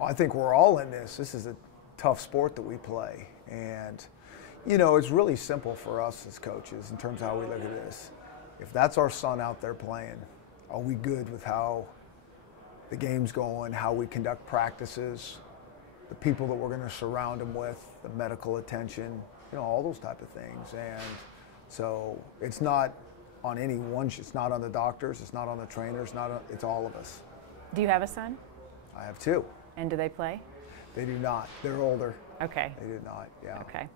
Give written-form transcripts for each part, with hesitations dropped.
I think we're all in this. This is a tough sport that we play. And, you know, it's really simple for us as coaches in terms of how we look at this. If that's our son out there playing, are we good with how the game's going, how we conduct practices, the people that we're going to surround him with, the medical attention, you know, all those type of things. And so it's not on any one, it's not on the doctors, it's not on the trainers, it's all of us. Do you have a son? I have two. And do they play? They do not. They're older. Okay. They do not, yeah. Okay.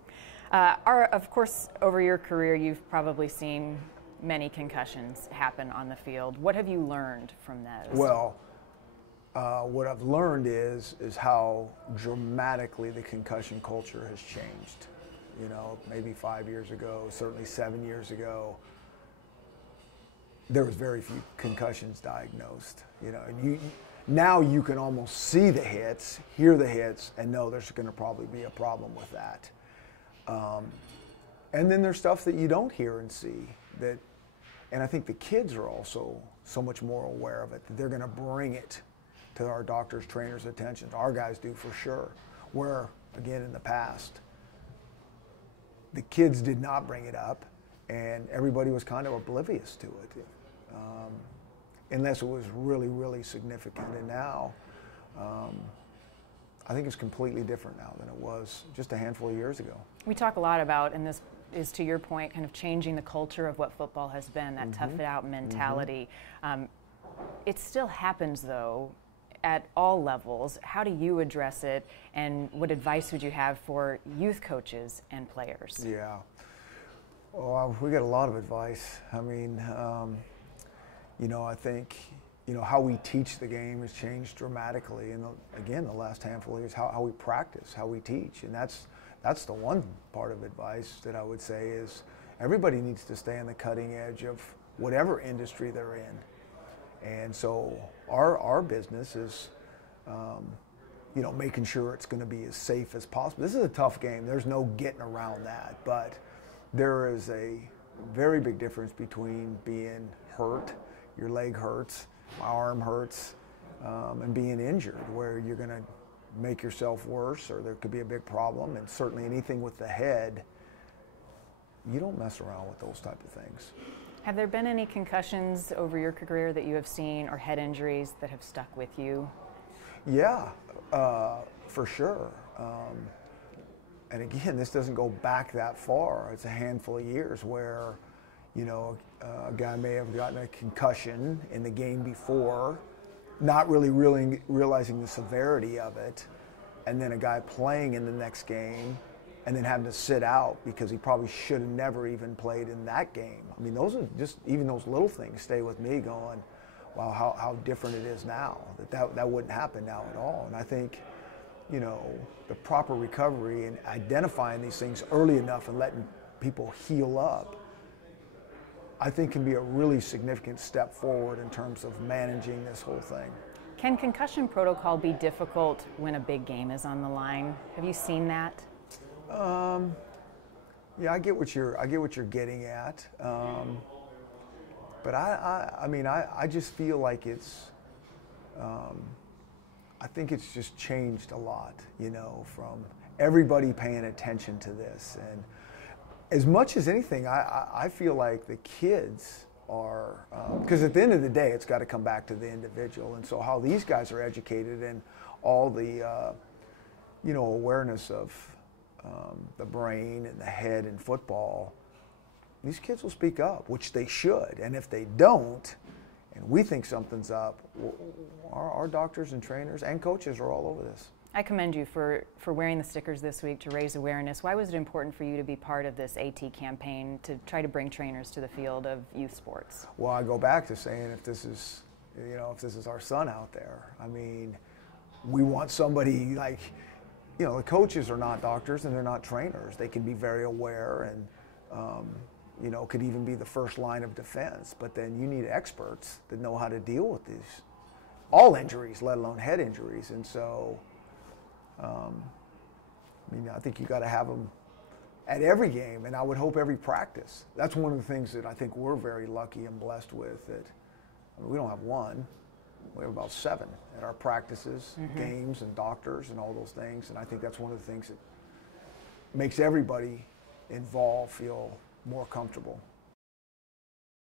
Of course, over your career, you've probably seen many concussions happen on the field. What have you learned from those? Well, what I've learned is how dramatically the concussion culture has changed. You know, maybe 5 years ago, certainly 7 years ago, there was very few concussions diagnosed. You know, and now you can almost see the hits, hear the hits, and know there's going to probably be a problem with that. And then there's stuff that you don't hear and see that, and I think the kids are also so much more aware of it that they're going to bring it to our doctors, trainers' attention. Our guys do for sure. Where, again, in the past, the kids did not bring it up, and everybody was kind of oblivious to it, unless it was really, really significant. And now, I think it's completely different now than it was just a handful of years ago. We talk a lot about, and this is to your point, kind of changing the culture of what football has been, that tough it out mentality. It still happens, though, at all levels. How do you address it, and what advice would you have for youth coaches and players? Yeah, well, we get a lot of advice. I mean, you know, I think, you know, how we teach the game has changed dramatically in, again, the last handful of years, how we practice, how we teach. And that's the one part of advice that I would say is everybody needs to stay on the cutting edge of whatever industry they're in. And so our business is, you know, making sure it's going to be as safe as possible. This is a tough game. There's no getting around that. But there is a very big difference between being hurt, your leg hurts, my arm hurts, and being injured, where you're going to make yourself worse, or there could be a big problem. And certainly anything with the head, you don't mess around with those type of things. Have there been any concussions over your career that you have seen, or head injuries that have stuck with you? Yeah, for sure. And again, this doesn't go back that far. It's a handful of years where, you know, a guy may have gotten a concussion in the game before, not really realizing the severity of it, and then a guy playing in the next game and then having to sit out because he probably should have never even played in that game. I mean, those are just, even those little things stay with me going, wow, how different it is now. That wouldn't happen now at all. And I think, you know, the proper recovery and identifying these things early enough and letting people heal up, I think can be a really significant step forward in terms of managing this whole thing. Can concussion protocol be difficult when a big game is on the line? Have you seen that? Yeah, I get what you're getting at. But I mean, I just feel like it's, I think it's just changed a lot, you know, from everybody paying attention to this. And as much as anything, I feel like the kids are, because at the end of the day, it's got to come back to the individual. And so how these guys are educated and all the, you know, awareness of the brain and the head in football, these kids will speak up, which they should. And if they don't, and we think something's up, our doctors and trainers and coaches are all over this. I commend you for wearing the stickers this week to raise awareness. Why was it important for you to be part of this AT campaign to try to bring trainers to the field of youth sports? Well, I go back to saying if this is, you know, if this is our son out there, I mean, we want somebody like, you know, the coaches are not doctors and they're not trainers. They can be very aware and, you know, could even be the first line of defense. But then you need experts that know how to deal with these, all injuries, let alone head injuries. And so, I mean, I think you got to have them at every game, and I would hope every practice. That's one of the things that I think we're very lucky and blessed with. That I mean, we don't have one, We have about 7 at our practices, games, and doctors, and all those things. And I think that's one of the things that makes everybody involved feel more comfortable.